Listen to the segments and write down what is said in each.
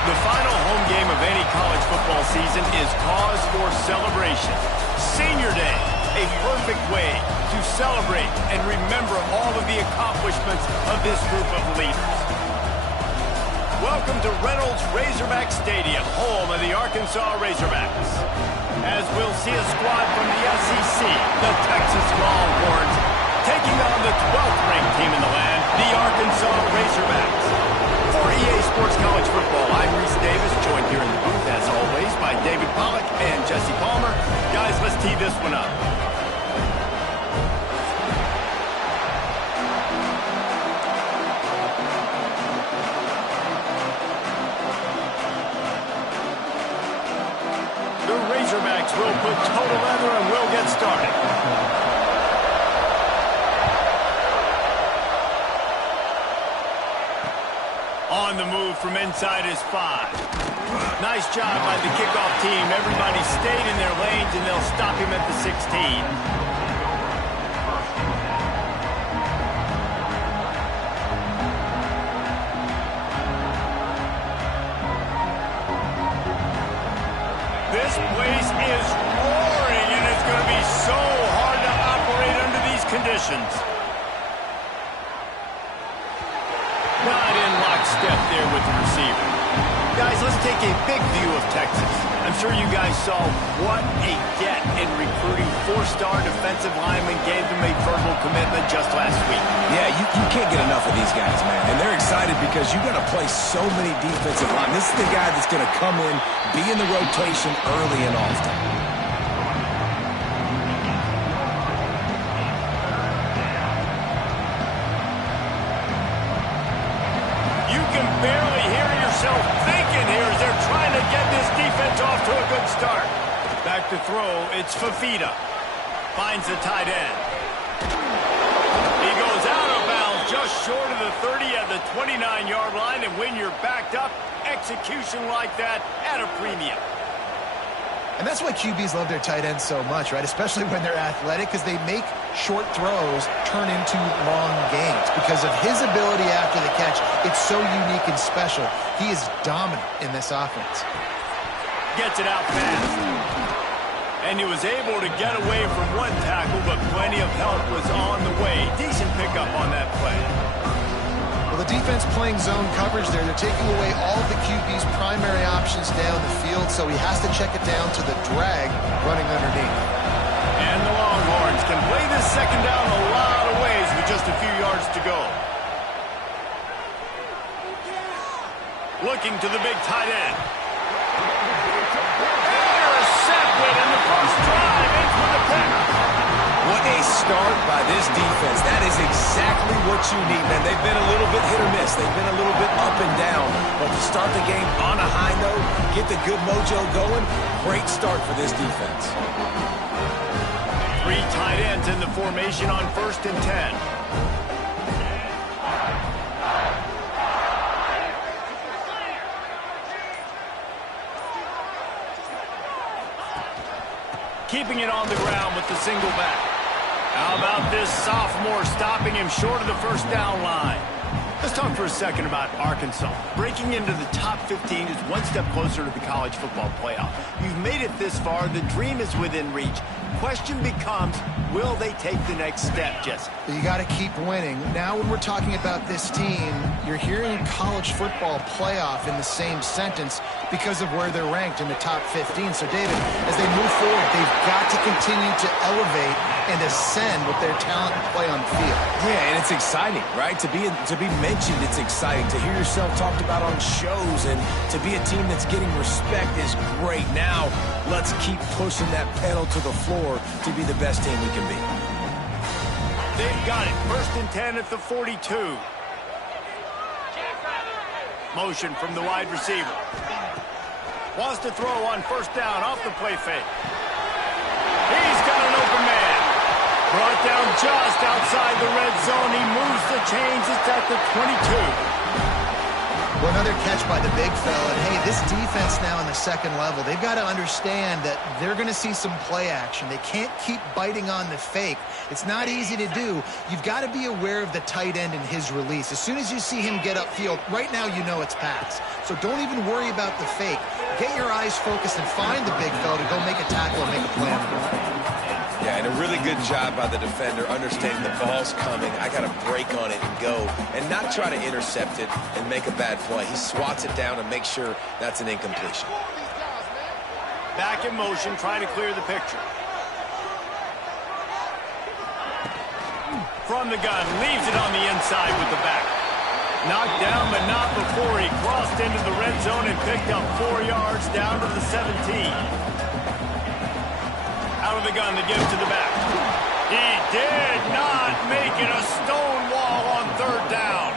The final home game of any college football season is cause for celebration. Senior Day, a perfect way to celebrate and remember all of the accomplishments of this group of leaders. Welcome to Reynolds Razorback Stadium, home of the Arkansas Razorbacks. As we'll see a squad from the SEC, the Texas Longhorns, taking on the 12th ranked team in the land, the Arkansas Razorbacks. For EA Sports College Football, I'm Reese Davis, joined here in the booth, as always, by David Pollack and Jesse Palmer. Guys, let's tee this one up. The Razorbacks will put total leather and we'll get started. On the move from inside is 5. Nice job by the kickoff team. Everybody stayed in their lanes, and they'll stop him at the 16. This place is roaring, and it's going to be so hard to operate under these conditions. Not in lockstep there with the receiver. Guys, let's take a big view of Texas. I'm sure you guys saw what a get in recruiting. 4-star defensive lineman gave them a verbal commitment just last week. Yeah, you can't get enough of these guys, man. And they're excited because you're going to play so many defensive linemen. This is the guy that's going to come in, be in the rotation early and often. Barely hear yourself thinking here as they're trying to get this defense off to a good start. Back to throw, it's Fafita. Finds the tight end. He goes out of bounds just short of the 30 at the 29-yard line, and when you're backed up, execution like that at a premium. And that's why QBs love their tight ends so much, right? Especially when they're athletic, because they make short throws turn into long gains. Because of his ability after the catch, it's so unique and special. He is dominant in this offense. Gets it out fast. And he was able to get away from one tackle, but plenty of help was on the way. Decent pickup on that play. Well, the defense playing zone coverage there. They're taking away all of the QB's primary options down the field, so he has to check it down to the drag running underneath. And the Longhorns can play this second down a lot of ways with just a few yards to go. Looking to the big tight end. Intercepted in the first drive into the pick. What a start by this defense. That is exactly what you need, man. They've been a little bit hit or miss. They've been a little bit up and down. But to start the game on a high note, get the good mojo going, great start for this defense. 3 tight ends in the formation on 1st and 10. Keeping it on the ground with the single back. How about this sophomore stopping him short of the first down line? Let's talk for a second about Arkansas. Breaking into the top 15 is one step closer to the college football playoff. You've made it this far. The dream is within reach. Question becomes, will they take the next step, Jesse? You got to keep winning. Now when we're talking about this team, you're hearing college football playoff in the same sentence because of where they're ranked in the top 15. So, David, as they move forward, they've got to continue to elevate and ascend with their talent and play on the field. Yeah, and it's exciting, right? To be mentioned, it's exciting. To hear yourself talked about on shows and to be a team that's getting respect is great. Now, let's keep pushing that pedal to the floor to be the best team we can be. They've got it. 1st and 10 at the 42. Motion from the wide receiver. Wants to throw on 1st down off the play fake. He's got an open man. Brought down just outside the red zone. He moves the chains. It's at the 22. Well, another catch by the big fella. And, hey, this defense now in the second level, they've got to understand that they're going to see some play action. They can't keep biting on the fake. It's not easy to do. You've got to be aware of the tight end and his release. As soon as you see him get upfield, right now you know it's pass. So don't even worry about the fake. Get your eyes focused and find the big fella to go make a tackle or make a play on the ball. Yeah, and a really good job by the defender understanding the ball's coming. I got to break on it and go and not try to intercept it and make a bad play. He swats it down and makes sure that's an incompletion. Back in motion, trying to clear the picture. From the gun, leaves it on the inside with the back. Knocked down, but not before he crossed into the red zone and picked up 4 yards down to the 17. Out of the gun to give to the back. He did not make it a stone wall on third down.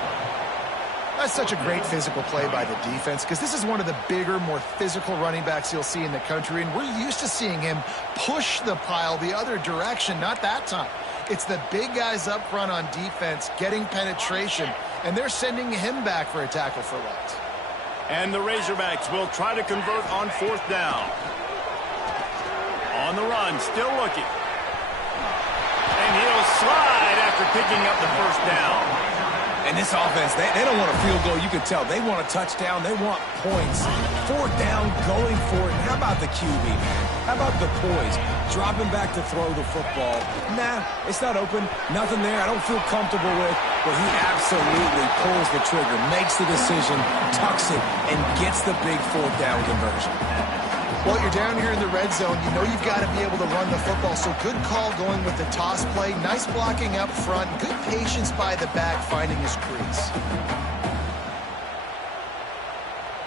That's such a great physical play by the defense because this is one of the bigger, more physical running backs you'll see in the country, and we're used to seeing him push the pile the other direction. Not that time. It's the big guys up front on defense getting penetration, and they're sending him back for a tackle for loss. And the Razorbacks will try to convert on fourth down. On the run, still looking. And he'll slide after picking up the first down. And this offense, they don't want a field goal. You can tell. They want a touchdown. They want points. Fourth down, going for it. And how about the QB, man? How about the poise? Dropping back to throw the football. Nah, it's not open. Nothing there I don't feel comfortable with. But he absolutely pulls the trigger, makes the decision, tucks it, and gets the big fourth down conversion. Well, you're down here in the red zone. You know you've got to be able to run the football, so good call going with the toss play. Nice blocking up front. Good patience by the back finding his crease.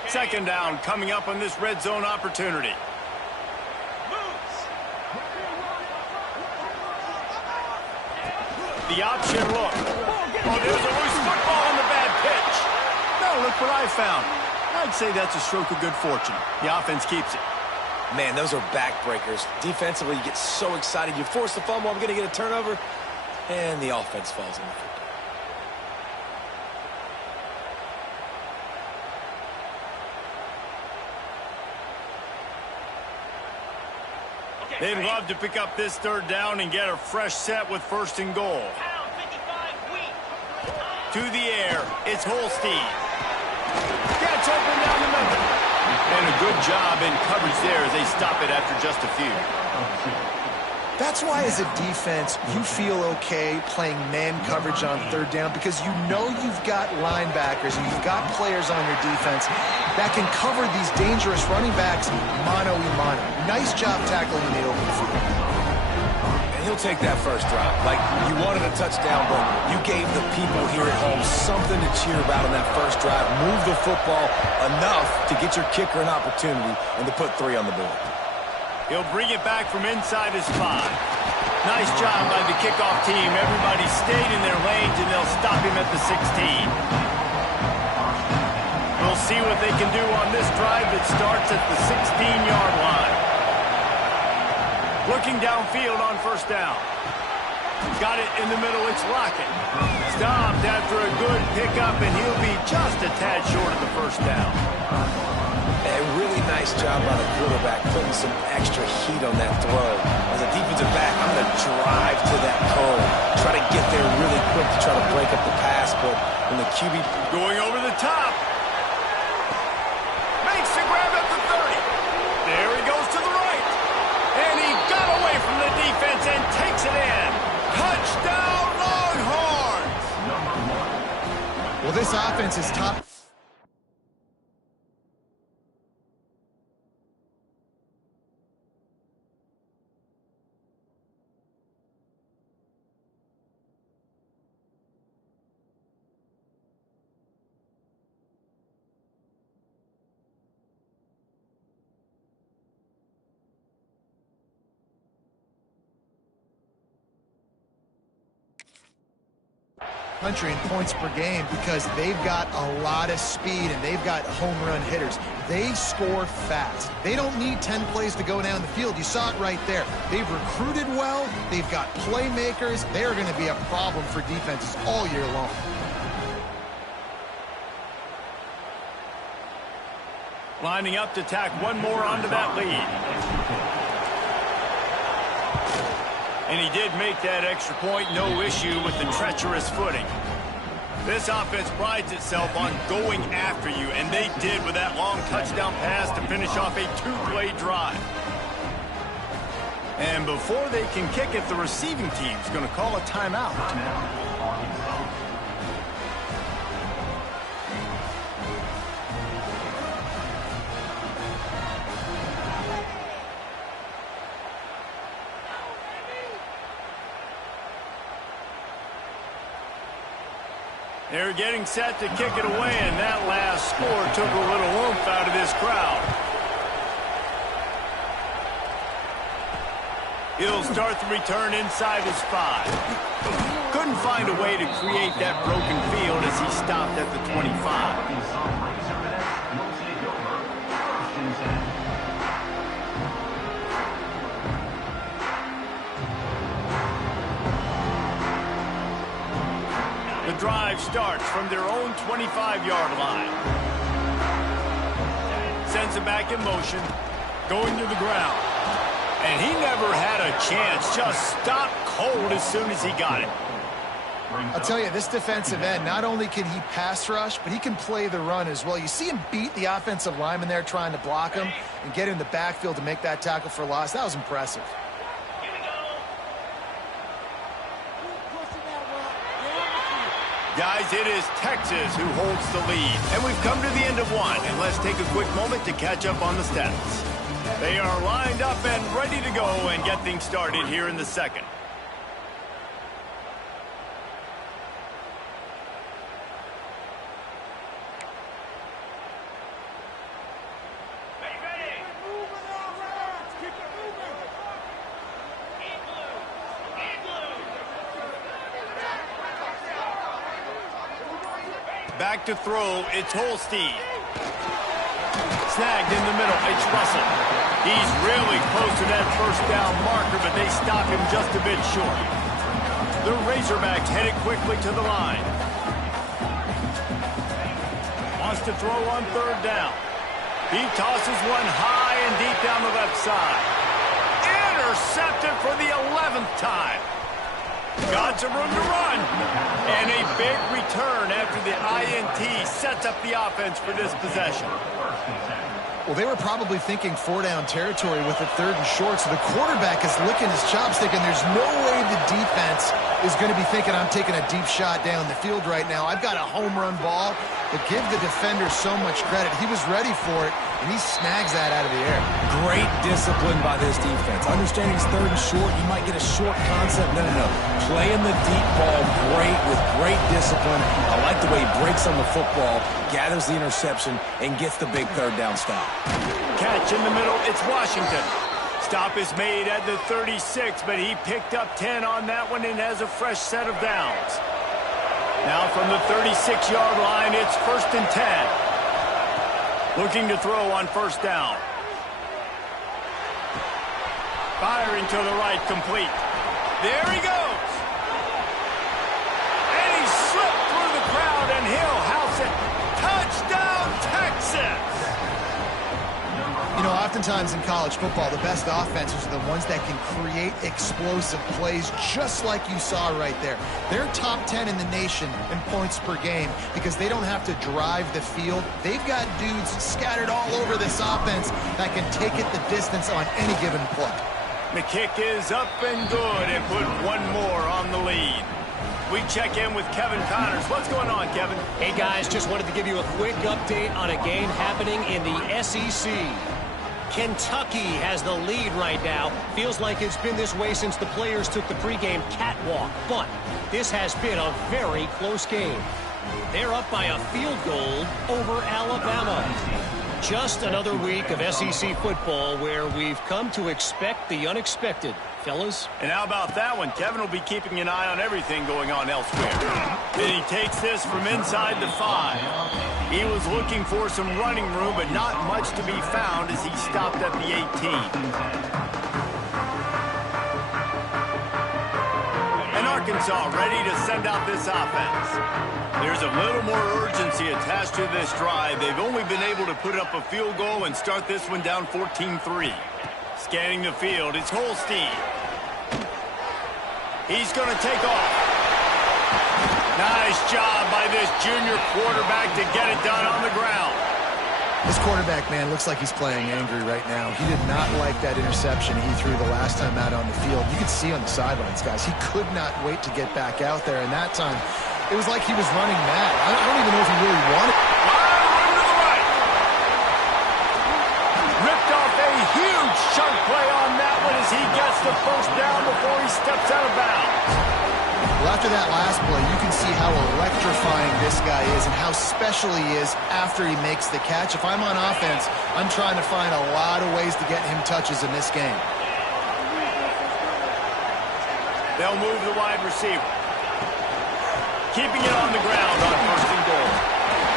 Second down coming up on this red zone opportunity. The option look. Oh, there's a loose football on the bad pitch. Now look what I found. I'd say that's a stroke of good fortune. The offense keeps it. Man, those are backbreakers. Defensively, you get so excited. You force the fumble, I'm going to get a turnover, and the offense falls in the football. They'd love to pick up this third down and get a fresh set with first and goal. To the air, it's Holstein. Gets open down the middle. And a good job in coverage there as they stop it after just a few. That's why as a defense, you feel okay playing man coverage on third down because you know you've got linebackers and you've got players on your defense that can cover these dangerous running backs mano-a-mano. Nice job tackling in the open field. And he'll take that first drive. Like, you wanted a touchdown, but you gave the people here at home something to cheer about on that first drive. Move the football enough to get your kicker an opportunity and to put 3 on the board. He'll bring it back from inside his 5. Nice job by the kickoff team. Everybody stayed in their lanes, and they'll stop him at the 16. We'll see what they can do on this drive that starts at the 16-yard line. Looking downfield on first down. Got it in the middle. It's Lockett. Stopped after a good pickup, and he'll be just a tad short of the first down. A really nice job by the quarterback putting some extra heat on that throw. As a defensive back, I'm going to drive to that curl. Try to get there really quick to try to break up the pass, but when the QB... Going over the top. Makes the grab at the 30. There he goes to the right. And he got away from the defense and takes it in. Touchdown, Longhorns! Well, this offense is top. Country in points per game because they've got a lot of speed and they've got home run hitters. They score fast. They don't need 10 plays to go down the field. You saw it right there. They've recruited well. They've got playmakers. They are going to be a problem for defenses all year long. Lining up to tack one more onto that lead. And he did make that extra point, no issue with the treacherous footing. This offense prides itself on going after you, and they did with that long touchdown pass to finish off a two-play drive. And before they can kick it, the receiving team's going to call a timeout. They're getting set to kick it away, and that last score took a little oomph out of this crowd. He'll start the return inside his 5. Couldn't find a way to create that broken field as he stopped at the 25. The drive starts from their own 25-yard line. Sends it back in motion, going to the ground. And he never had a chance, just stopped cold as soon as he got it. I'll tell you, this defensive end, not only can he pass rush, but he can play the run as well. You see him beat the offensive lineman there trying to block him and get in the backfield to make that tackle for loss. That was impressive. Guys, it is Texas who holds the lead. And we've come to the end of one. And let's take a quick moment to catch up on the stats. They are lined up and ready to go and get things started here in the second. Back to throw, it's Holstein. Snagged in the middle, it's Russell. He's really close to that first down marker, but they stop him just a bit short. The Razorbacks headed quickly to the line. Wants to throw on third down. He tosses one high and deep down the left side. Intercepted for the 11th time. Got some room to run. And a big return after the INT sets up the offense for this possession. Well, they were probably thinking 4-down territory with a third and short, so the quarterback is licking his chops thinking there's no way the defense is going to be thinking I'm taking a deep shot down the field right now. I've got a home run ball, but give the defender so much credit. He was ready for it, and he snags that out of the air. Great discipline by this defense. Understanding it's third and short, you might get a short concept. No. Playing the deep ball great with great discipline. I like the way he breaks on the football, gathers the interception, and gets the big third down stop. Catch in the middle, it's Washington. Stop is made at the 36, but he picked up 10 on that one and has a fresh set of downs. Now from the 36-yard line, it's 1st and 10. Looking to throw on first down. Firing to the right, complete. There he goes. And he slipped through the crowd, and he'll house it. Touchdown, Texas! You know, oftentimes in college football, the best offenses are the ones that can create explosive plays, just like you saw right there. They're top 10 in the nation in points per game because they don't have to drive the field. They've got dudes scattered all over this offense that can take it the distance on any given play. The kick is up and good and put one more on the lead. We check in with Kevin Connors. What's going on, Kevin? Hey, guys, just wanted to give you a quick update on a game happening in the SEC. Kentucky has the lead right now. Feels like it's been this way since the players took the pregame catwalk. But this has been a very close game. They're up by a field goal over Alabama. Just another week of SEC football where we've come to expect the unexpected, fellas. And how about that one? Kevin will be keeping an eye on everything going on elsewhere. Then he takes this from inside the 5. He was looking for some running room, but not much to be found as he stopped at the 18. And our Arkansas ready to send out this offense. There's a little more urgency attached to this drive. They've only been able to put up a field goal and start this one down 14-3. Scanning the field, it's Holstein. He's going to take off. Nice job by this junior quarterback to get it done on the ground. This quarterback, man, looks like he's playing angry right now. He did not like that interception he threw the last time out on the field. You could see on the sidelines, guys, he could not wait to get back out there. And that time, it was like he was running mad. I don't even know if he really wanted it. Ripped off a huge chunk play on that one as he gets the first down before he steps out of bounds. Well, after that last play, you can see how electrifying this guy is and how special he is after he makes the catch. If I'm on offense, I'm trying to find a lot of ways to get him touches in this game. They'll move the wide receiver. Keeping it on the ground on first and goal.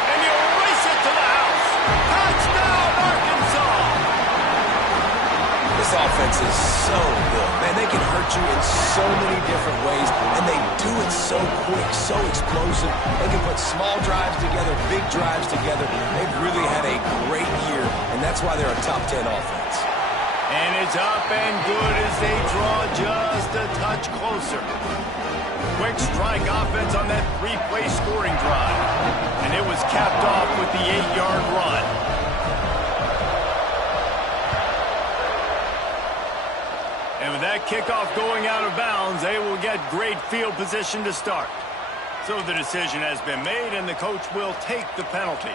And he'll race it to the house. Touchdown, Arkansas! This offense is so good. Man, they can hurt you in so many different ways, and they do it so quick, so explosive. They can put small drives together, big drives together. They've really had a great year, and that's why they're a top 10 offense. And it's up and good as they draw just a touch closer. Quick strike offense on that three-play scoring drive. And it was capped off with the 8-yard run. And with that kickoff going out of bounds, they will get great field position to start. So the decision has been made, and the coach will take the penalty.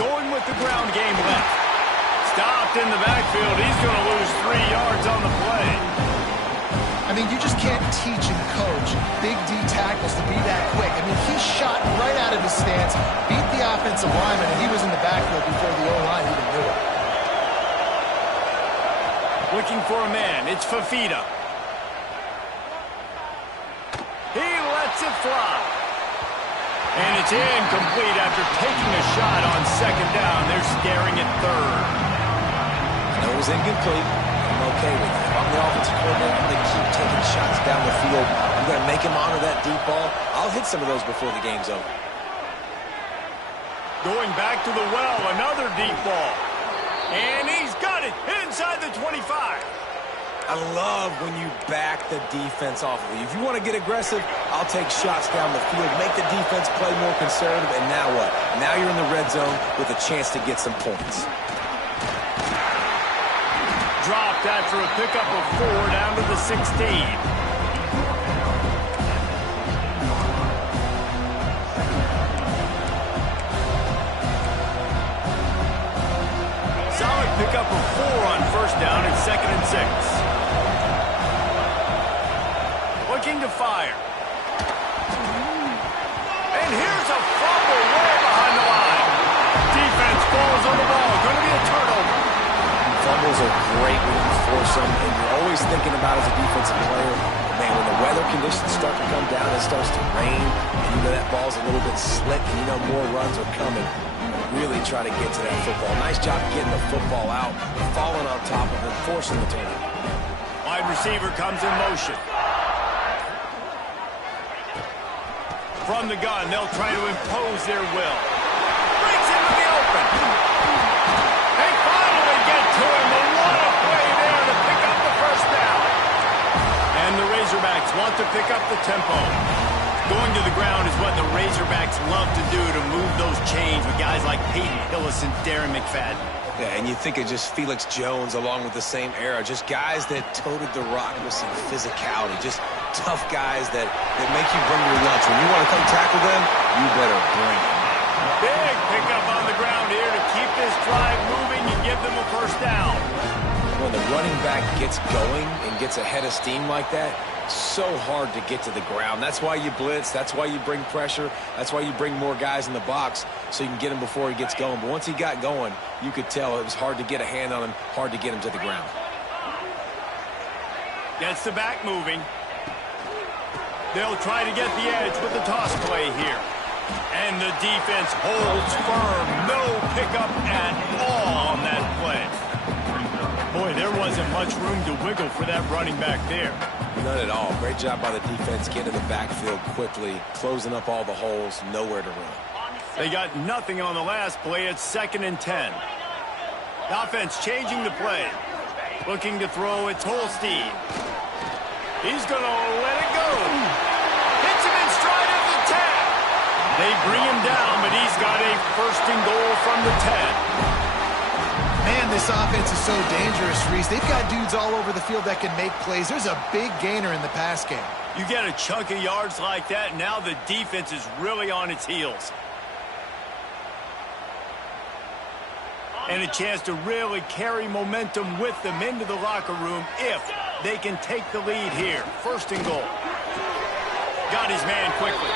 Going with the ground game left. Stopped in the backfield. He's going to lose 3 yards on the play. I mean, you just can't teach and coach big D tackles to be that quick. I mean, he shot right out of his stance, beat the offensive lineman, and he was in the backfield before the O-line even knew it. Looking for a man. It's Fafita. He lets it fly. And it's incomplete after taking a shot on second down. They're staring at third. I know it was incomplete. I'm okay with it. If I'm the offensive coordinator, I'm going to keep taking shots down the field. I'm going to make him honor that deep ball. I'll hit some of those before the game's over. Going back to the well, another deep ball. And he's got it inside the 25. I love when you back the defense off of you. If you want to get aggressive, I'll take shots down the field, make the defense play more conservative, and now what? Now you're in the red zone with a chance to get some points. Dropped after a pickup of 4 down to the 16. Solid pickup of 4 on first down and 2nd and 6. Looking to fire. And here's a fumble way behind the line. Defense falls on the ball. Going to be a turnover. Fumbles are great when you force them, and you're always thinking about as a defensive player, man, when the weather conditions start to come down, it starts to rain, and you know that ball's a little bit slick, and you know more runs are coming. Really try to get to that football. Nice job getting the football out, falling on top of it, forcing the turnover. Wide receiver comes in motion. From the gun, they'll try to impose their will. Breaks into the open. They finally get to him. And what a play there to pick up the first down. And the Razorbacks want to pick up the tempo. Going to the ground is what the Razorbacks love to do to move those chains with guys like Peyton Hillis and Darren McFadden. Yeah, and you think of just Felix Jones along with the same era, just guys that toted the rock with some physicality, just tough guys that make you bring your lunch. When you want to come tackle them, you better bring it. Big pickup on the ground here to keep this drive moving and give them a first down. When the running back gets going and gets ahead of steam like that, so hard to get to the ground. That's why you blitz. That's why you bring pressure. That's why you bring more guys in the box so you can get him before he gets going. But once he got going, you could tell it was hard to get a hand on him, hard to get him to the ground. Gets the back moving. They'll try to get the edge with the toss play here. And the defense holds firm. No pickup at all on that play. Boy, there wasn't much room to wiggle for that running back there. None at all. Great job by the defense getting in the backfield quickly, closing up all the holes, nowhere to run. They got nothing on the last play. It's 2nd and 10. The offense changing the play. Looking to throw. It's Holstein. He's going to let it go. Hits him in stride at the 10. They bring him down, but he's got a 1st and goal from the 10. Man, this offense is so dangerous, Reese. They've got dudes all over the field that can make plays. There's a big gainer in the pass game. You get a chunk of yards like that, and now the defense is really on its heels. And a chance to really carry momentum with them into the locker room if they can take the lead here. 1st and goal. Got his man quickly.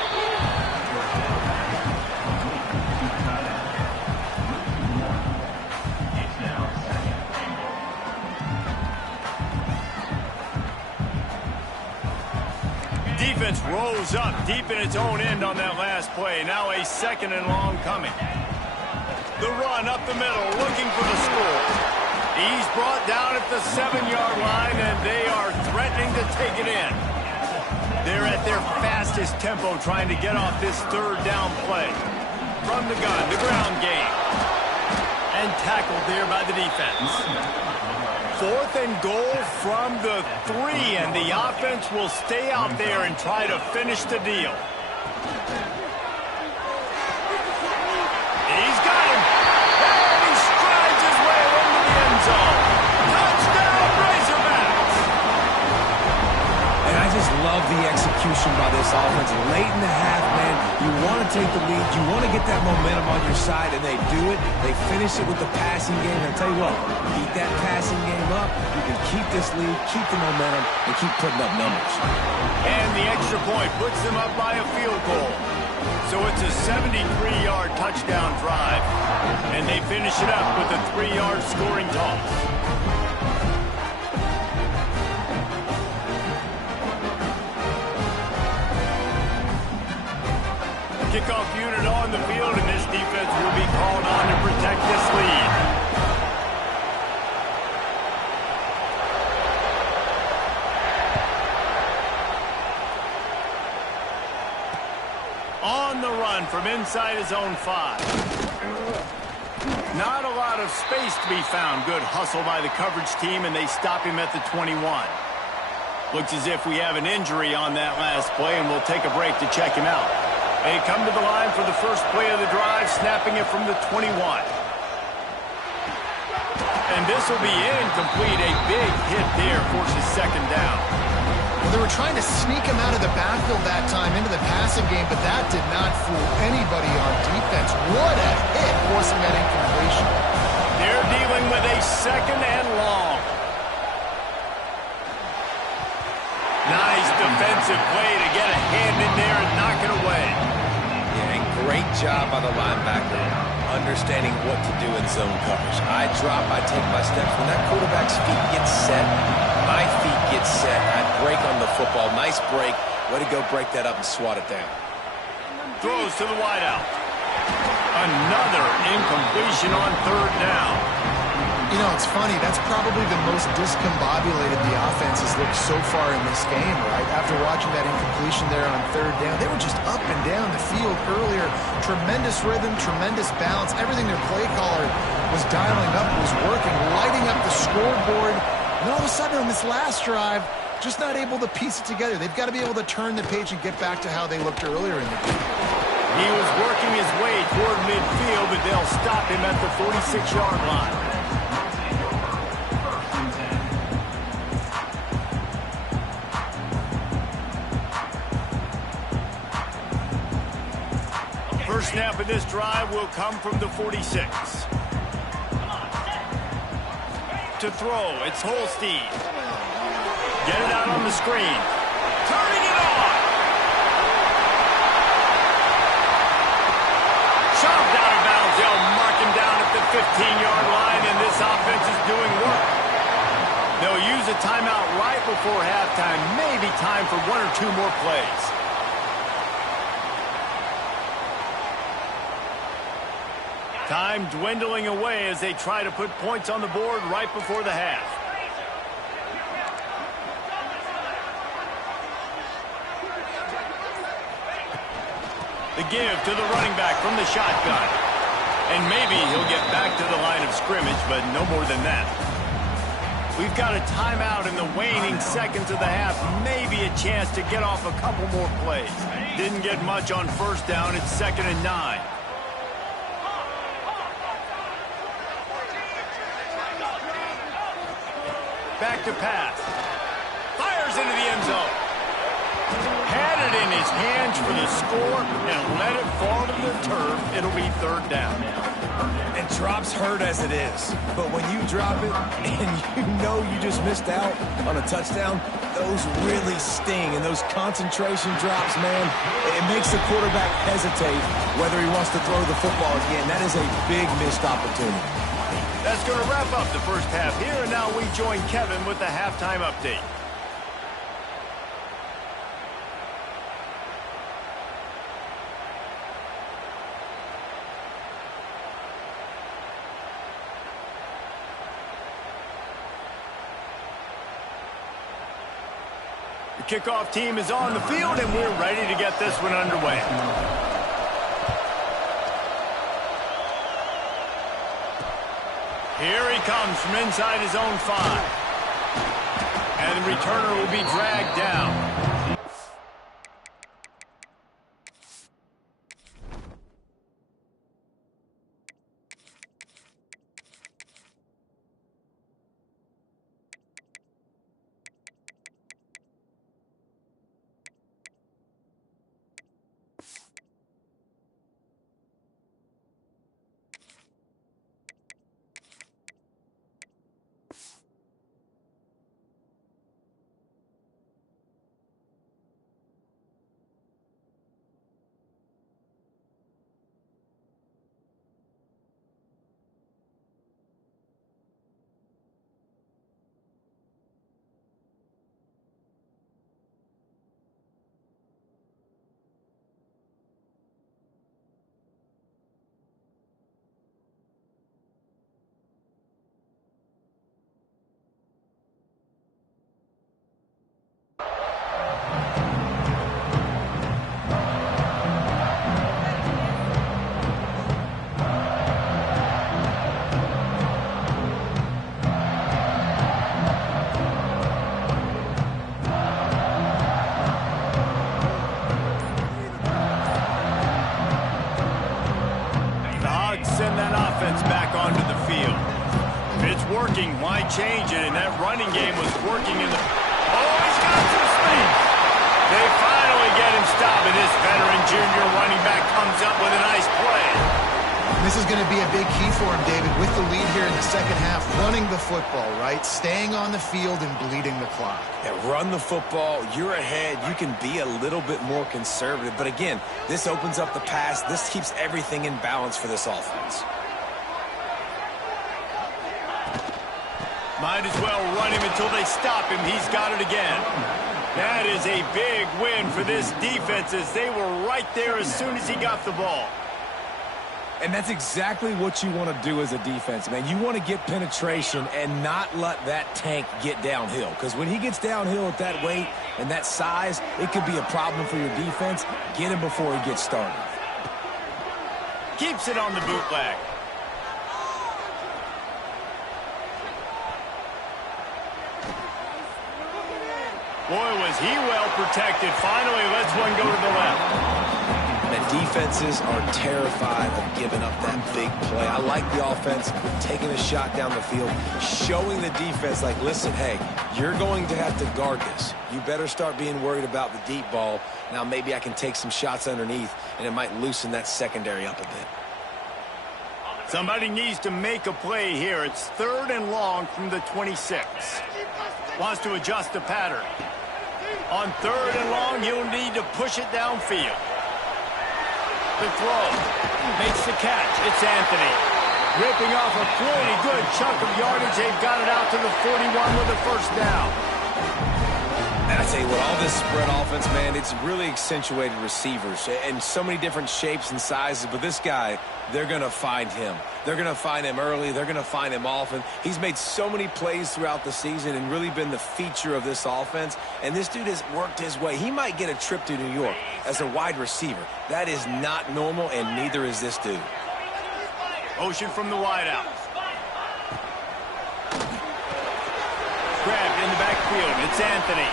Defense rolls up deep in its own end on that last play. Now a 2nd and long coming. The run up the middle, looking for the score. He's brought down at the 7-yard line, and they are threatening to take it in. They're at their fastest tempo trying to get off this 3rd down play. From the gun, the ground game. And tackled there by the defense. 4th and goal from the 3, and the offense will stay out there and try to finish the deal. He's got him. And he strides his way into the end zone. Touchdown, Razorbacks! And I just love the execution by this offense. Late in the half, man, you want to take the lead. You want to get that momentum on your side, and they do it. They finish it with the passing game. And I tell you what, keep that passing game up. You can keep this lead, keep the momentum, and keep putting up numbers. And the extra point puts them up by a field goal. So it's a 73-yard touchdown drive. And they finish it up with a 3-yard scoring toss. Kickoff unit on the field, and this defense will be called on to protect this lead. On the run from inside his own 5. Not a lot of space to be found. Good hustle by the coverage team, and they stop him at the 21. Looks as if we have an injury on that last play, and we'll take a break to check him out. They come to the line for the first play of the drive, snapping it from the 21. And this will be incomplete. A big hit there forces 2nd down. Well, they were trying to sneak him out of the backfield that time into the passing game, but that did not fool anybody on defense. What a hit, forcing that incompletion. They're dealing with a 2nd and long. Nice defensive play to get a hand in there and knock it away. Yeah, and great job by the linebacker, understanding what to do in zone coverage. I drop, I take my steps. When that quarterback's feet get set, my feet get set. I break on the football. Nice break. Way to go break that up and swat it down. Throws to the wideout. Another incompletion on 3rd down. You know, it's funny. That's probably the most discombobulated the offense has looked so far in this game, right? After watching that incompletion there on 3rd down, they were just up and down the field earlier. Tremendous rhythm, tremendous balance. Everything their play caller was dialing up was working, lighting up the scoreboard. And all of a sudden on this last drive, just not able to piece it together. They've got to be able to turn the page and get back to how they looked earlier in the game. He was working his way toward midfield, but they'll stop him at the 46-yard line. First snap of this drive will come from the 46. To throw, it's Holstein. Get it out on the screen. Turning it on. Shoved out of bounds. They'll mark him down at the 15-yard line, and this offense is doing work. They'll use use a timeout right before halftime. Maybe time for one or two more plays. Time dwindling away as they try to put points on the board right before the half. The give to the running back from the shotgun. And maybe he'll get back to the line of scrimmage, but no more than that. We've got a timeout in the waning seconds of the half. Maybe a chance to get off a couple more plays. Didn't get much on first down. It's 2nd and 9. Back to pass. Fires into the end zone. Had it in his hands for the score and let it fall to the turf. It'll be 3rd down. And drops hurt as it is. But when you drop it and you know you just missed out on a touchdown, those really sting. And those concentration drops, man, it makes the quarterback hesitate whether he wants to throw the football again. That is a big missed opportunity. That's going to wrap up the first half here, and now we join Kevin with the halftime update. The kickoff team is on the field, and we're ready to get this one underway. Here he comes from inside his own 5. And the returner will be dragged down. Why change it? And that running game was working in the... Oh, he's got some space. They finally get him stopped, and this veteran junior running back comes up with a nice play. This is going to be a big key for him, David, with the lead here in the second half. Running the football, right? Staying on the field and bleeding the clock. Yeah, run the football. You're ahead. You can be a little bit more conservative. But again, this opens up the pass. This keeps everything in balance for this offense. Might as well run him until they stop him. He's got it again. That is a big win for this defense as they were right there as soon as he got the ball. And that's exactly what you want to do as a defense, man. You want to get penetration and not let that tank get downhill. Because when he gets downhill at that weight and that size, it could be a problem for your defense. Get him before he gets started. Keeps it on the bootleg. Boy, was he well protected. Finally lets one go to the left. And defenses are terrified of giving up that big play. I like the offense taking a shot down the field, showing the defense, like, listen, hey, you're going to have to guard this. You better start being worried about the deep ball. Now maybe I can take some shots underneath, and it might loosen that secondary up a bit. Somebody needs to make a play here. It's 3rd and long from the 26. Wants to adjust the pattern. On 3rd and long, you'll need to push it downfield. The throw. Makes the catch. It's Anthony. Ripping off a pretty good chunk of yardage. They've got it out to the 41 with a first down. And I tell you what, all this spread offense, man, it's really accentuated receivers in so many different shapes and sizes. But this guy, they're going to find him. They're going to find him early. They're going to find him often. He's made so many plays throughout the season and really been the feature of this offense. And this dude has worked his way. He might get a trip to New York as a wide receiver. That is not normal, and neither is this dude. Motion from the wideout. Grabbed in the backfield. It's Anthony.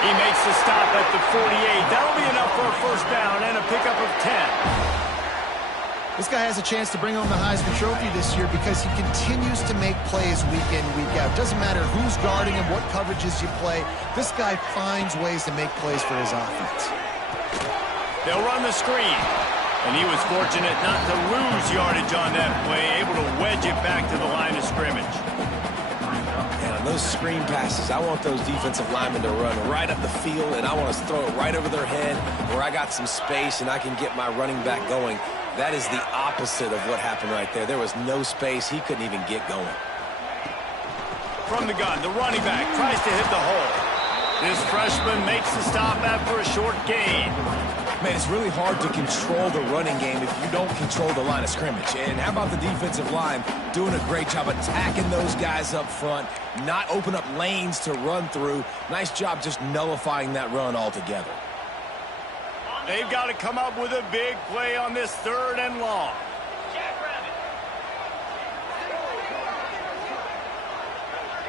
He makes the stop at the 48. That'll be enough for a first down and a pickup of 10. This guy has a chance to bring home the Heisman Trophy this year because he continues to make plays week in, week out. Doesn't matter who's guarding him, what coverages you play. This guy finds ways to make plays for his offense. They'll run the screen. And he was fortunate not to lose yardage on that play, able to wedge it back to the line of scrimmage. And on those screen passes, I want those defensive linemen to run right up the field, and I want to throw it right over their head where I got some space and I can get my running back going. That is the opposite of what happened right there. There was no space. He couldn't even get going. From the gun, the running back tries to hit the hole. This freshman makes the stop after a short gain. Man, it's really hard to control the running game if you don't control the line of scrimmage. And how about the defensive line doing a great job attacking those guys up front, not open up lanes to run through. Nice job just nullifying that run altogether. They've got to come up with a big play on this 3rd and long.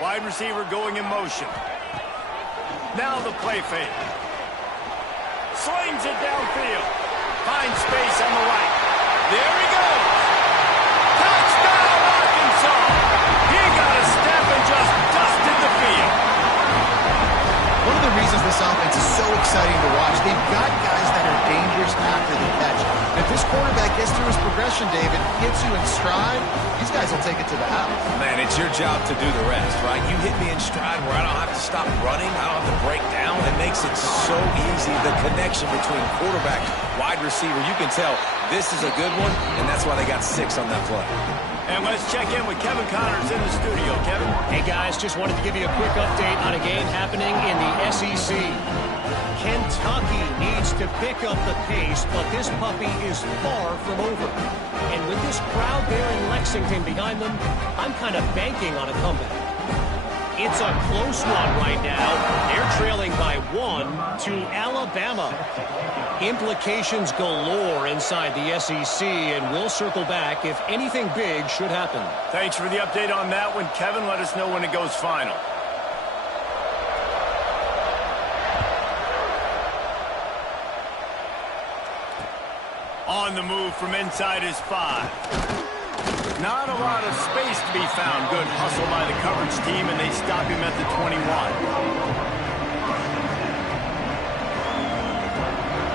Wide receiver going in motion. Now the play fake. Slings it downfield. Finds space on the right. There he goes. Touchdown, Arkansas. He got a step and just dusted the field. One of the reasons this offense is so exciting to watch, they've got guys that are dangerous after the catch. And if this quarterback gets through his progression, David, hits you in stride, these guys will take it to the house. Man, it's your job to do the rest, right? You hit me in stride where I don't have to stop running. I don't have to break down. It makes it so easy. The connection between quarterback, wide receiver, you can tell this is a good one, and that's why they got 6 on that play. And let's check in with Kevin Connors in the studio. Kevin? Hey, guys, just wanted to give you a quick update on a game happening in the SEC. Kentucky needs to pick up the pace, but this puppy is far from over. And with this crowd there in Lexington behind them, I'm kind of banking on a comeback. It's a close one right now. They're trailing by 1 to Alabama. Implications galore inside the SEC, and we'll circle back if anything big should happen. Thanks for the update on that one, Kevin. Let us know when it goes final. On the move from inside his 5. Not a lot of space to be found. Good hustle by the coverage team, and they stop him at the 21.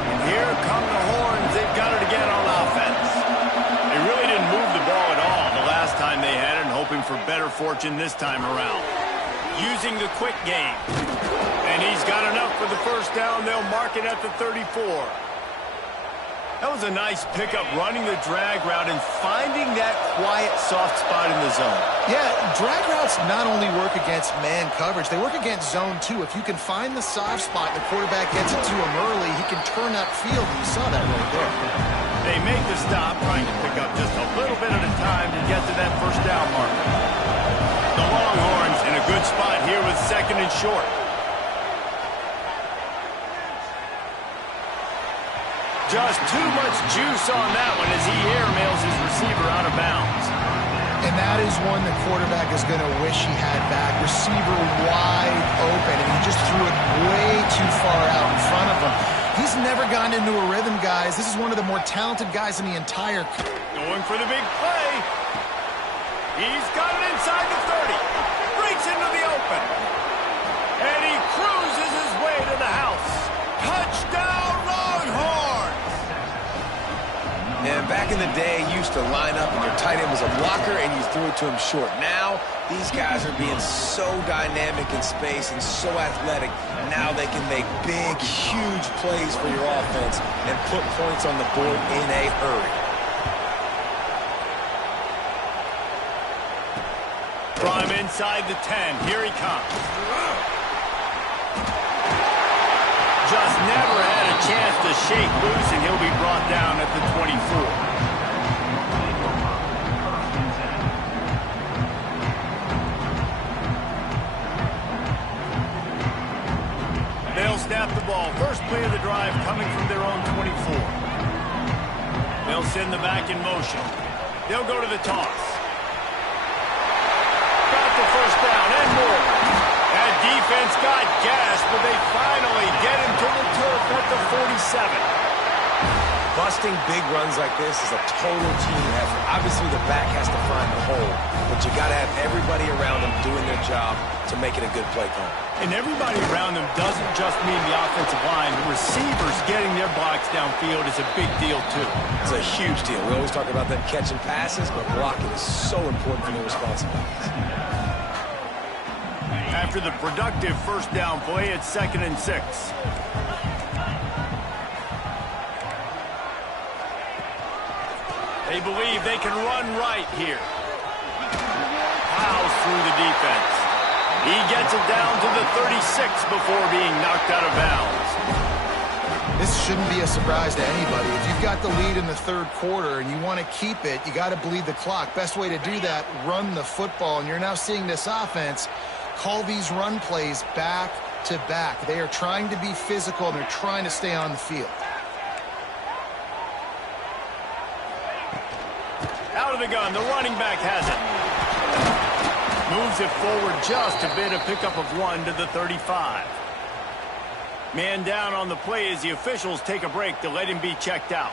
And here come the horns. They've got it again on offense. They really didn't move the ball at all the last time they had it, and hoping for better fortune this time around. Using the quick game. And he's got enough for the first down. They'll mark it at the 34. That was a nice pickup, running the drag route and finding that quiet, soft spot in the zone. Yeah, drag routes not only work against man coverage, they work against zone too. If you can find the soft spot and the quarterback gets it to him early, he can turn upfield, and you saw that right there. They make the stop, trying to pick up just a little bit at a time to get to that first down marker. The Longhorns in a good spot here with 2nd and short. Just too much juice on that one as he airmails his receiver out of bounds. And that is one the quarterback is going to wish he had back. Receiver wide open, and he just threw it way too far out in front of him. He's never gotten into a rhythm, guys. This is one of the more talented guys in the entire... Going for the big play. He's got it inside the 30. Breaks into the open. And he cruises his way to the house. Touchdown, Longhorns! And back in the day, you used to line up and your tight end was a blocker and you threw it to him short. Now, these guys are being so dynamic in space and so athletic. Now they can make big, huge plays for your offense and put points on the board in a hurry. From inside the 10, here he comes. Just never had a chance to shake loose, and he'll be brought down at the 24. They'll snap the ball. First play of the drive coming from their own 24. They'll send the back in motion. They'll go to the toss. Got the first down and more. That defense got gas, but they finally get him to the turf at the 47. Busting big runs like this is a total team effort. Obviously, the back has to find the hole, but you got to have everybody around them doing their job to make it a good play call. And everybody around them doesn't just mean the offensive line. The receivers getting their blocks downfield is a big deal, too. It's a huge deal. We always talk about them catching passes, but blocking is so important for their responsibilities. After the productive first down play, it's 2nd and 6. They believe they can run right here. Plows through the defense. He gets it down to the 36 before being knocked out of bounds. This shouldn't be a surprise to anybody. If you've got the lead in the third quarter and you want to keep it, you got to bleed the clock. Best way to do that, run the football. And you're now seeing this offense call these run plays back to back. They are trying to be physical, and they're trying to stay on the field. Out of the gun, the running back has it. Moves it forward just a bit, a pickup of 1 to the 35. Man down on the play as the officials take a break to let him be checked out.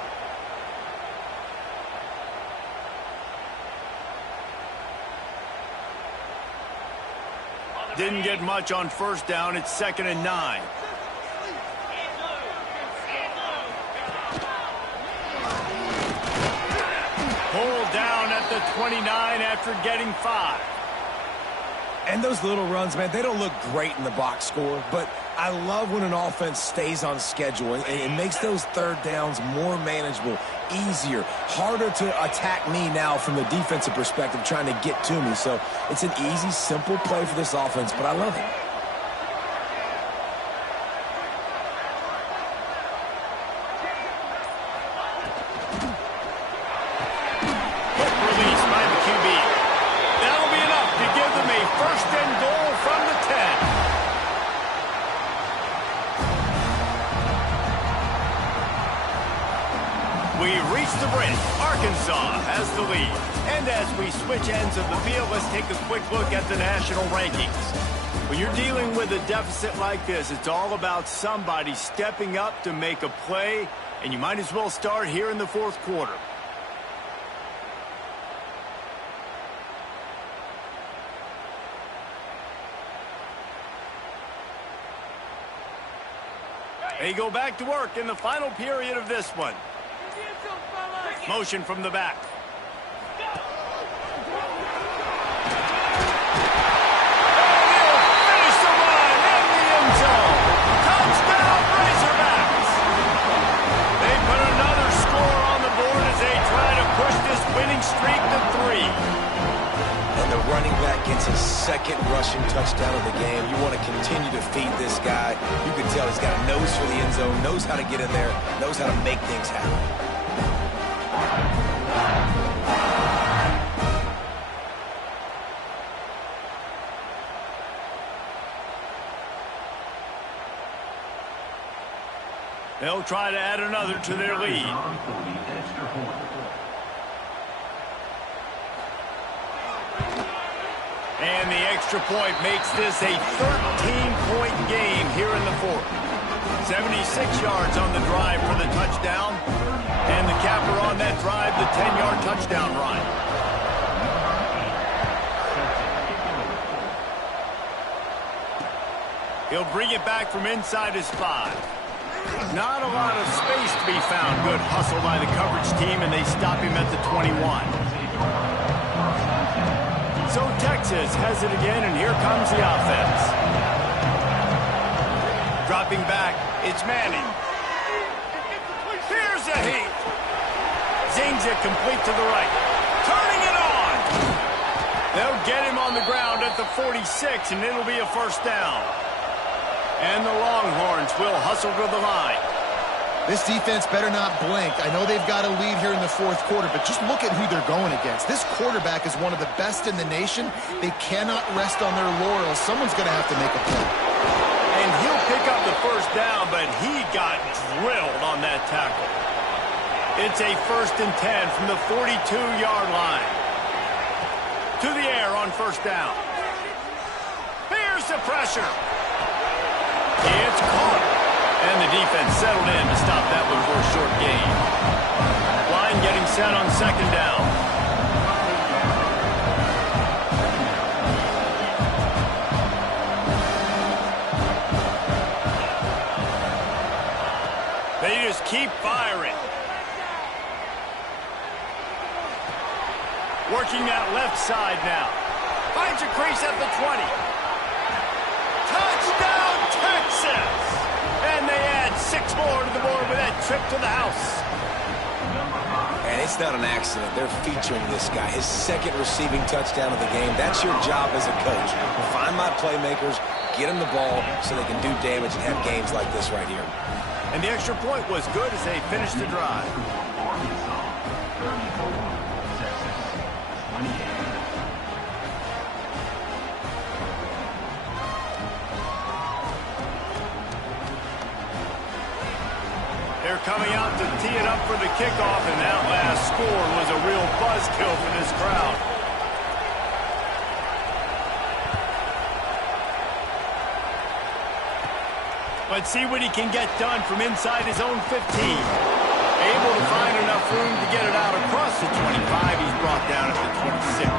Didn't get much on first down. It's 2nd and 9. Pulled down at the 29 after getting 5. And those little runs, man, they don't look great in the box score, but I love when an offense stays on schedule, and it makes those third downs more manageable, easier, harder to attack me now from the defensive perspective trying to get to me. So it's an easy, simple play for this offense, but I love it. We've reached the break. Arkansas has the lead. And as we switch ends of the field, let's take a quick look at the national rankings. When you're dealing with a deficit like this, it's all about somebody stepping up to make a play, and you might as well start here in the fourth quarter. They go back to work in the final period of this one. Motion from the back. Finish the run in the end zone. Touchdown, Razorbacks. They put another score on the board as they try to push this winning streak to 3. And the running back gets his second rushing touchdown of the game. You want to continue to feed this guy. You can tell he's got a nose for the end zone, knows how to get in there, knows how to make things happen. They'll try to add another to their lead. And the extra point makes this a 13-point game here in the fourth. 76 yards on the drive for the touchdown. And the capper on that drive, the 10-yard touchdown run. He'll bring it back from inside his 5. Not a lot of space to be found. Good hustle by the coverage team, and they stop him at the 21. So Texas has it again, and here comes the offense. Dropping back, it's Manning. Here's a heat. Zings it complete to the right. Turning it on. They'll get him on the ground 46, and it'll be a first down. And the Longhorns will hustle to the line. This defense better not blink. I know they've got a lead here in the fourth quarter, but just look at who they're going against. This quarterback is one of the best in the nation. They cannot rest on their laurels. Someone's going to have to make a play. And he'll pick up the first down, but he got drilled on that tackle. It's a 1st and 10 from the 42-yard line. To the air on first down. Here's the pressure. It's caught. And the defense settled in to stop that one for a short gain. Line getting set on second down. They just keep firing. Working that left side now. Finds a crease at the 20. Touchdown, Texas! And they add 6 more to the board with that trip to the house. And it's not an accident. They're featuring this guy. His 2nd receiving touchdown of the game. That's your job as a coach. Find my playmakers, get them the ball so they can do damage and have games like this right here. And the extra point was good as they finished the drive. They're coming out to tee it up for the kickoff, and that last score was a real buzzkill for this crowd. Let's see what he can get done from inside his own 15. Able to find enough room to get it out across the 25. He's brought down at the 26.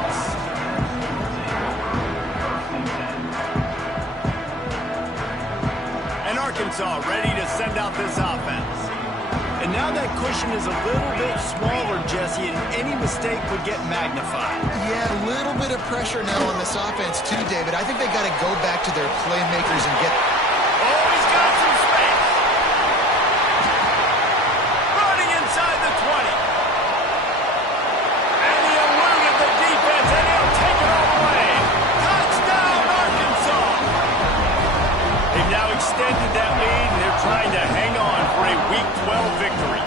And Arkansas ready to send out this offense. And now that cushion is a little bit smaller, Jesse, and any mistake would get magnified. Yeah, a little bit of pressure now on this offense too, David. I think they got to go back to their playmakers and get... Oh, he's got some space. Running inside the 20. And he eluded the defense, and he'll take it all the way. Touchdown, Arkansas. They've now extended that lead, and they're trying to hang on for a Week 12 victory.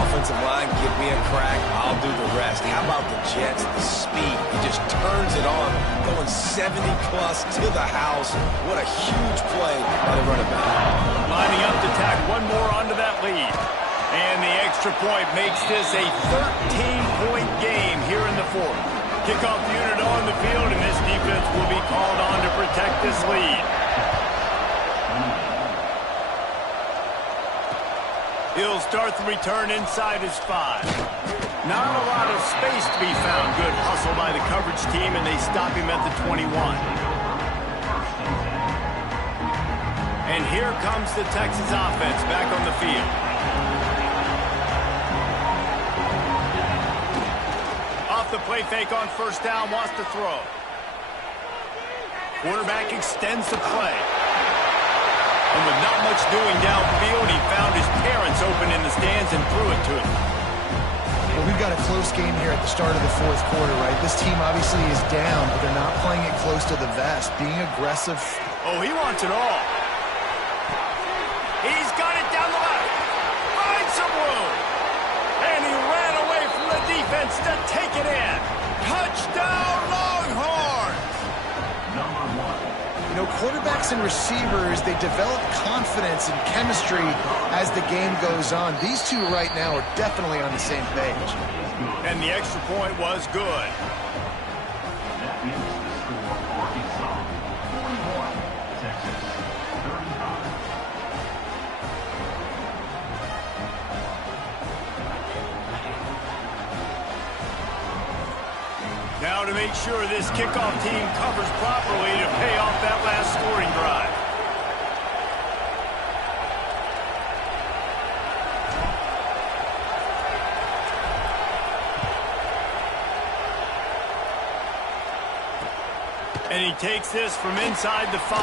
Offensive line, give me a crack, I'll do the rest. How about the Jets, the speed? He just turns it on, going 70-plus to the house. What a huge play by the running back. Lining up to tack one more onto that lead. And the extra point makes this a 13-point game here in the fourth. Kickoff unit on the field, and this defense will be called on to protect this lead. He'll start the return inside his 5. Not a lot of space to be found. Good hustle by the coverage team, and they stop him at the 21. And here comes the Texas offense back on the field. Off the play fake on first down, wants to throw. Quarterback extends the play. And with not much doing downfield, he found his parents open in the stands and threw it to him. Well, we've got a close game here at the start of the fourth quarter, right? This team obviously is down, but they're not playing it close to the vest. Being aggressive. Oh, he wants it all. He's got it down the left. Finds some room. And he ran away from the defense to take it in. Touchdown, Longhorns! You know, quarterbacks and receivers, they develop confidence and chemistry as the game goes on. These two right now are definitely on the same page. And the extra point was good. Now to make sure this kickoff team covers properly to pay off that last scoring drive. And he takes this from inside the 5.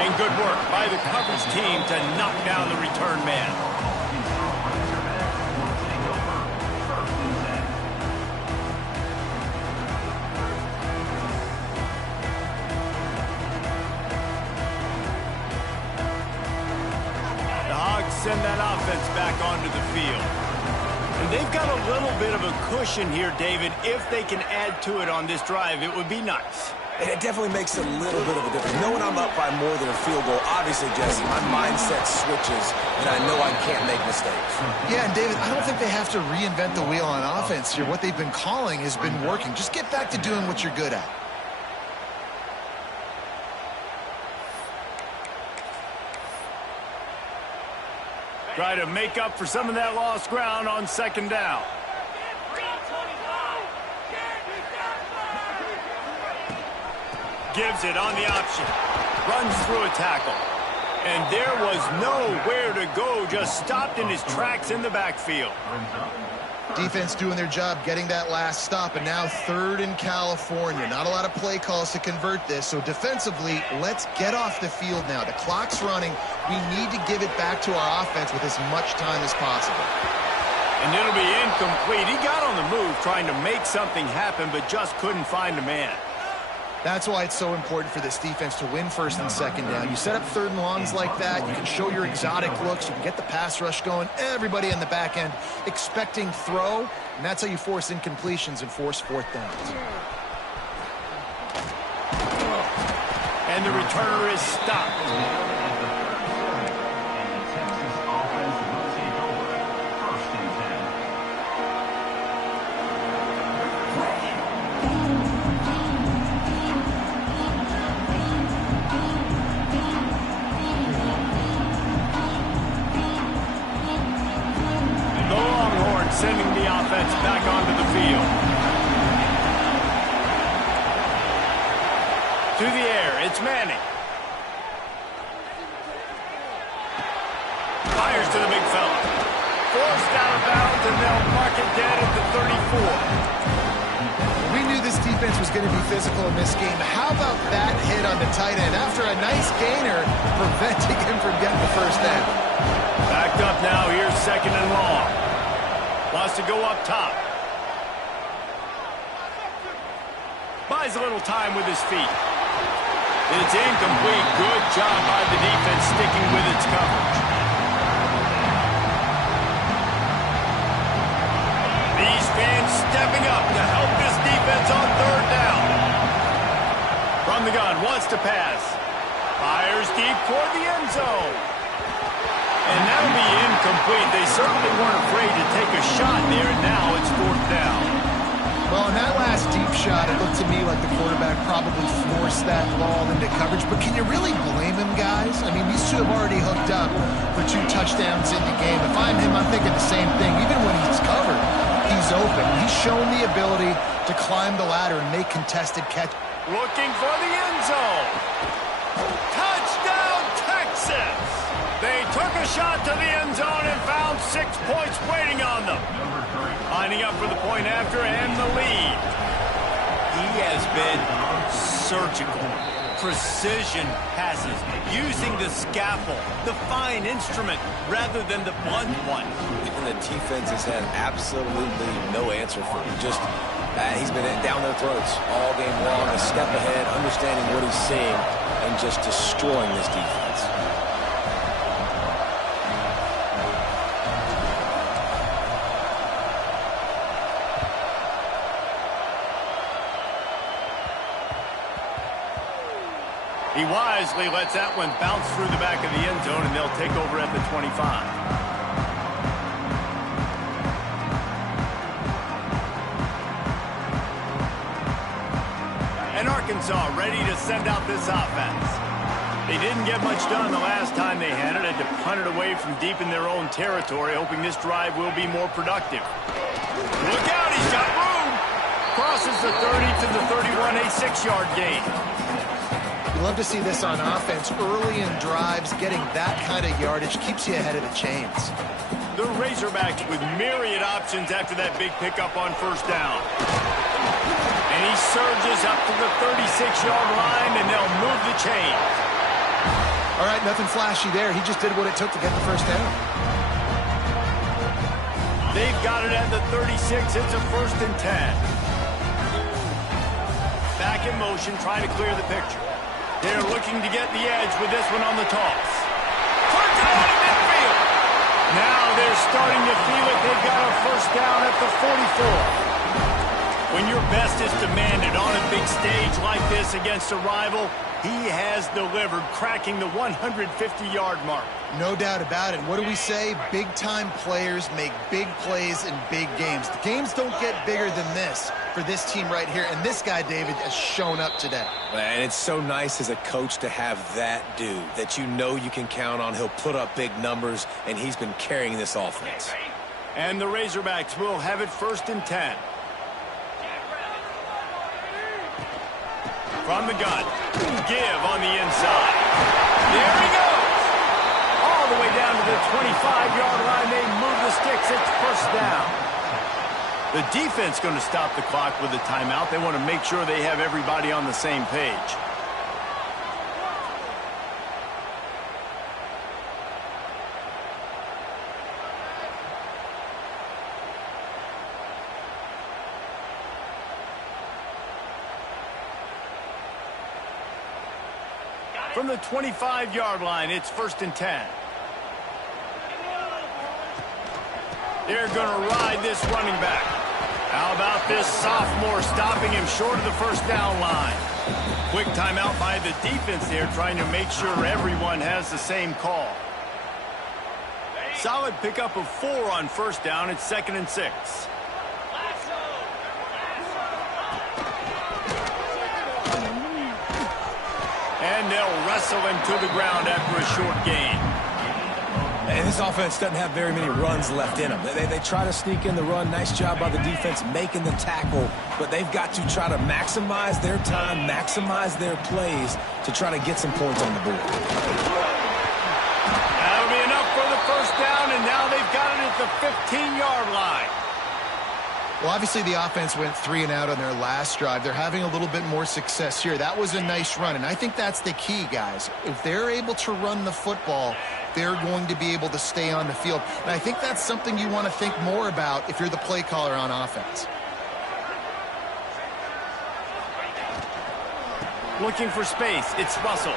And good work by the coverage team to knock down the return man. backfield. And they've got a little bit of a cushion here, David. If they can add to it on this drive, it would be nice. It definitely makes a little bit of a difference. Knowing I'm up by more than a field goal, obviously, Jesse, my mindset switches, and I know I can't make mistakes. Yeah, and David, I don't think they have to reinvent the wheel on offense here. What they've been calling has been working. Just get back to doing what you're good at. Try to make up for some of that lost ground on second down. Gives it on the option. Runs through a tackle. And there was nowhere to go. Just stopped in his tracks in the backfield. Defense doing their job, getting that last stop, and now third in California. Not a lot of play calls to convert this, so defensively, let's get off the field now. The clock's running. We need to give it back to our offense with as much time as possible. And it'll be incomplete. He got on the move trying to make something happen, but just couldn't find a man. That's why it's so important for this defense to win first and second down. You set up third and longs like that, you can show your exotic looks, you can get the pass rush going, everybody in the back end expecting throw, and that's how you force incompletions and force fourth downs. And the returner is stopped. Sending the offense back onto the field. To the air, it's Manning. Fires to the big fella. Forced out of bounds, and they'll mark it dead at the 34. We knew this defense was going to be physical in this game. How about that hit on the tight end after a nice gainer, preventing him from getting the first down? Backed up now, here's second and long. Wants to go up top. Buys a little time with his feet. It's incomplete. Good job by the defense sticking with its coverage. These fans stepping up to help this defense on third down. From the gun, wants to pass. Fires deep toward the end zone. And that'll be incomplete. They certainly weren't afraid to take a shot there, and now it's fourth down. Well, in that last deep shot, it looked to me like the quarterback probably forced that ball into coverage. But can you really blame him, guys? I mean, these two have already hooked up for 2 touchdowns in the game. If I'm him, I'm thinking the same thing. Even when he's covered, he's open. He's shown the ability to climb the ladder and make contested catch. Looking for the end zone. Touchdown, Texas! They took a shot to the end zone and found 6 points waiting on them. Lining up for the point after and the lead. He has been surgical. Precision passes, using the scalpel, the fine instrument, rather than the blunt one. And the defense has had absolutely no answer for him. Just, he's been down their throats all game long, a step ahead, understanding what he's seeing, and just destroying this defense. He wisely lets that one bounce through the back of the end zone, and they'll take over at the 25. And Arkansas ready to send out this offense. They didn't get much done the last time they had it. Had to punt it away from deep in their own territory, hoping this drive will be more productive. Look out, he's got room! Crosses the 30 to the 31, a 6-yard gain. You love to see this on offense. Early in drives, getting that kind of yardage keeps you ahead of the chains. The Razorbacks with myriad options after that big pickup on first down. And he surges up to the 36-yard line, and they'll move the chain. All right, nothing flashy there. He just did what it took to get the first down. They've got it at the 36. It's a 1st and 10. Back in motion, trying to clear the picture. They're looking to get the edge with this one on the toss. First down in midfield. Now they're starting to feel it. They've got a first down at the 44. When your best is demanded on a big stage like this against a rival, he has delivered, cracking the 150-yard mark. No doubt about it. What do we say? Big-time players make big plays in big games. The games don't get bigger than this for this team right here, and this guy, David, has shown up today. And it's so nice as a coach to have that dude that you know you can count on. He'll put up big numbers, and he's been carrying this offense. And the Razorbacks will have it 1st and 10. From the gun, give on the inside. There he goes. All the way down to the 25-yard line. They move the sticks. It's first down. The defense going to stop the clock with a timeout. They want to make sure they have everybody on the same page. From the 25-yard line, it's 1st and 10. They're going to ride this running back. How about this sophomore stopping him short of the first down line? Quick timeout by the defense there, trying to make sure everyone has the same call. Solid pickup of 4 on first down. It's 2nd and 6. And they'll wrestle him to the ground after a short gain. And this offense doesn't have very many runs left in them. They try to sneak in the run. Nice job by the defense making the tackle. But they've got to try to maximize their time, maximize their plays to try to get some points on the board. That'll be enough for the first down, and now they've got it at the 15-yard line. Well, obviously the offense went 3 and out on their last drive. They're having a little bit more success here. That was a nice run, and I think that's the key, guys. If they're able to run the football, they're going to be able to stay on the field. And I think that's something you want to think more about if you're the play caller on offense. Looking for space. It's Russell.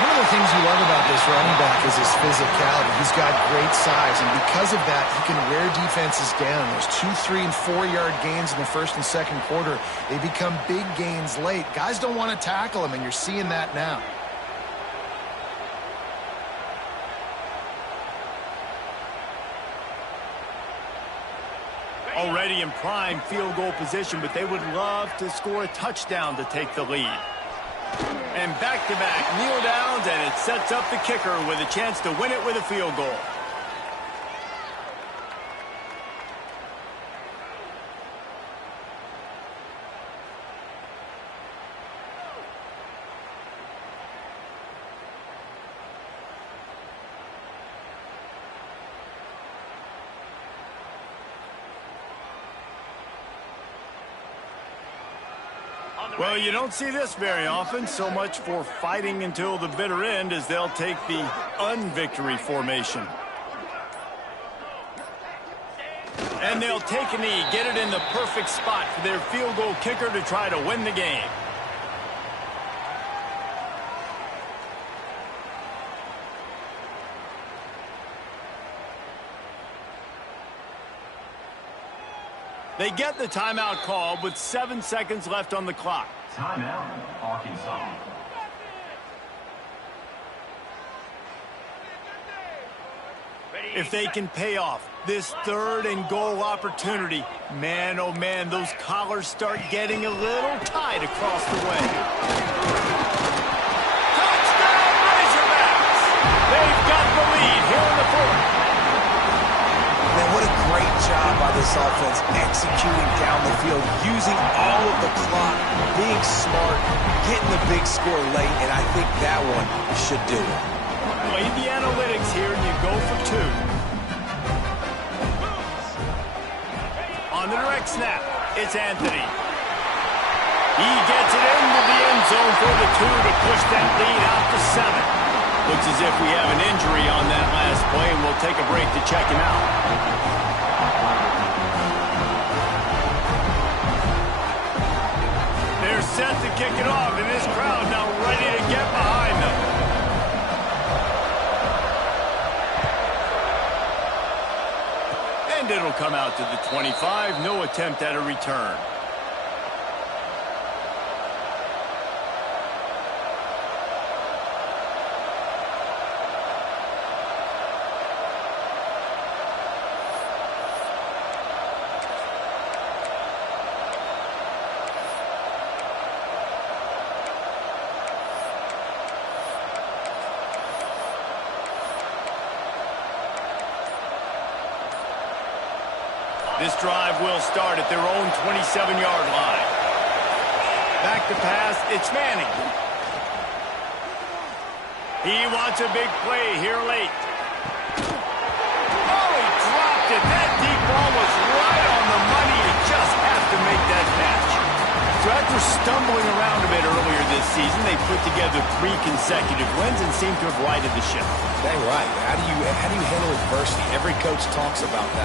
One of the things you love about this running back is his physicality. He's got great size, and because of that, he can wear defenses down. Those 2, 3, and 4-yard gains in the first and second quarter, they become big gains late. Guys don't want to tackle him, and you're seeing that now. Already in prime field goal position, but they would love to score a touchdown to take the lead. And back-to-back kneel downs, and it sets up the kicker with a chance to win it with a field goal. Well, you don't see this very often. So much for fighting until the bitter end as they'll take the unvictory formation. And they'll take a knee, get it in the perfect spot for their field goal kicker to try to win the game. They get the timeout called with 7 seconds left on the clock. Timeout, Arkansas. If they can pay off this 3rd and goal opportunity, man, oh man, those collars start getting a little tight across the way. Touchdown, Razorbacks! They've got the lead here in the 4th. Man, what a great job by this offense executing down the field, using all of the clock, being smart, getting the big score late, and I think that one should do it. Play the analytics here, and you go for 2. On the direct snap, it's Anthony. He gets it into the end zone for the 2 to push that lead out to 7. Looks as if we have an injury on that last play, and we'll take a break to check him out. They're set to kick it off, and this crowd now ready to get behind them. And it'll come out to the 25. No attempt at a return. This drive will start at their own 27-yard line. Back to pass, it's Manning. He wants a big play here late. Oh, he dropped it. That deep ball was right on the money. You just have to make that catch. So after stumbling around a bit earlier this season, they put together 3 consecutive wins and seem to have righted the ship. Dang right. How do you handle adversity? Every coach talks about that.